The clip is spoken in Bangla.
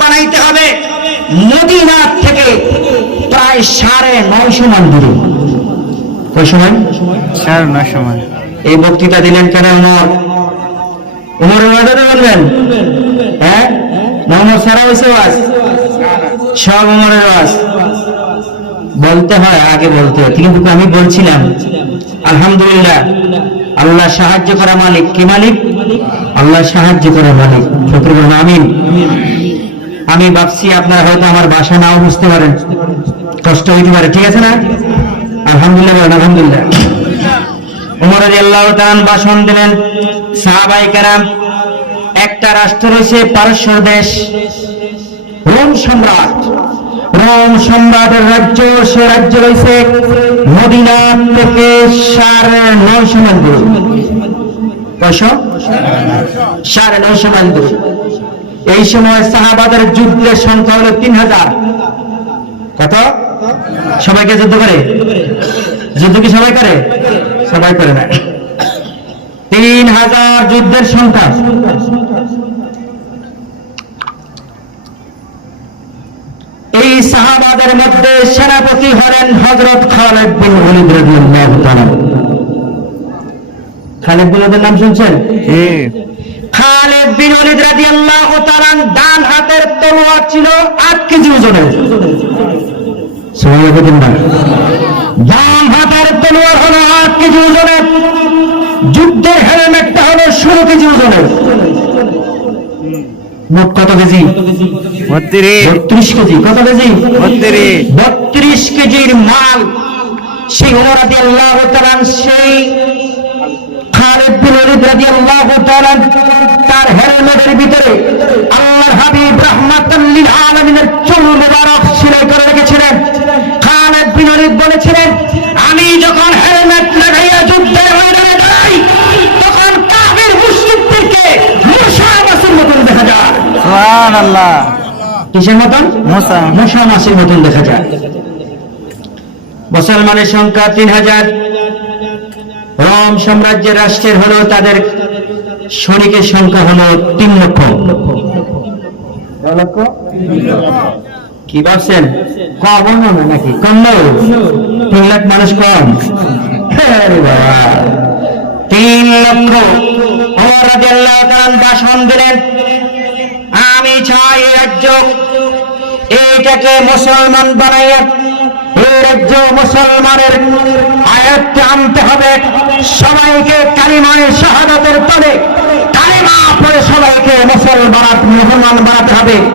বানাইতে হবে মদিনা থেকে প্রায় 950 মাইল দূরে। কয় সময়? 9:30 মাইল। এই বক্তৃতা দিলেন কেন? উমরের ওয়াজে বলবেন, হ্যাঁ না উমর সারা হয়েছে ওয়াজ? সব উমরের ওয়াজ বলতে হয়, আগে বলতে হয়। কিন্তু আমি বলছিলাম আলহামদুলিল্লাহ, আল্লাহ সাহায্য করা মালিক। কি মালিক? আল্লাহ সাহায্য করা মালিক। শুকর আমিন। আমি ভাবছি আপনারা হয়তো আমার ভাষা নাও বুঝতে পারেন, কষ্ট হইতে পারে, ঠিক আছে না? আলহামদুলিল্লাহ বলেন আলহামদুলিল্লাহ। উমর রাদিয়াল্লাহু তাআলা ভাষণ দিলেন। সাহাবায়ে কেরাম, একটা রাষ্ট্র রয়েছে পারস্য দেশ, রোম সম্রাট। রোম সম্রাটের রাজ্য, সে রাজ্য রয়েছে মদিনা থেকে 950 মাইল দূরে। কয়শো? 950 মাইল দূরে। এই সময় সাহাবাদের যুদ্ধের সংখ্যা হলো 3000। কত? সবাইকে যুদ্ধ করে? যুদ্ধ কি সবাই করে? সবাই করে না। 3000 যুদ্ধের সংখ্যা। এই সাহাবাদের মধ্যে সেনাপতি হলেন হযরত খালিদ বিন ওলীদ রাদিয়াল্লাহু তাআলা। খালিদ বিন ওলীদের নাম শুনছেন? খালিদ বিন ওলীদ রাদিয়াল্লাহু তাআলা ডান হাতের তলোয়ার ছিল 8 কেজি ওজনের। সুবহানাল্লাহ। ডান হাতের তলোয়ার হলো 8 কেজি ওজনের। যুদ্ধের হেলমেটটা হলো 16 কেজি ওজনের। মোট কত কেজি? 32 কেজি। কত কেজি? 32 কেজির মাল সেই ওমর রাদিয়াল্লাহু তাআলা, সেই খালিদ বিন ওলীদ রাদিয়াল্লাহু তাআলা তার হেলমেটের ভিতরে আল্লাহর হাবিব রাহমাতাল লিল আলামিনের চুল মুবারক সেলাই করে রেখেছিলেন। খালিদ বিন ওলীদ বলেছিলেন, আমি যখন হেলমেট লাগাইয়া যুদ্ধের ময়দানে দাঁড়াই তখন কাফির মুশরিকদেরকে মূসা মাছের মতন দেখা যায়। সুবহানাল্লাহ। কিসের মতন? মূসা মাছের মতন দেখা যায়। মুসলমানের সংখ্যা 3000। রোম সাম্রাজ্যের রাষ্ট্রের হলো, তাদের সৈনিকের সংখ্যা হলো 3 লক্ষ। কি ভাবছেন? কম না নাকি? কম না? 3 লাখ মানুষ কম? 3 লক্ষ। ওমর রাদিয়াল্লাহু তাআলা ভাষণ দিলেন, আমি চাই এই রাজ্য, এইটাকে মুসলমান বানাইয়া এই রাজ্য মুসলমানের আয়ত্তে আনতে হবে। সবাইকে কালিমায়ে শাহাদাতের পরে কালিমা পড়ে সবাইকে মুসলমান বানাতে হবে।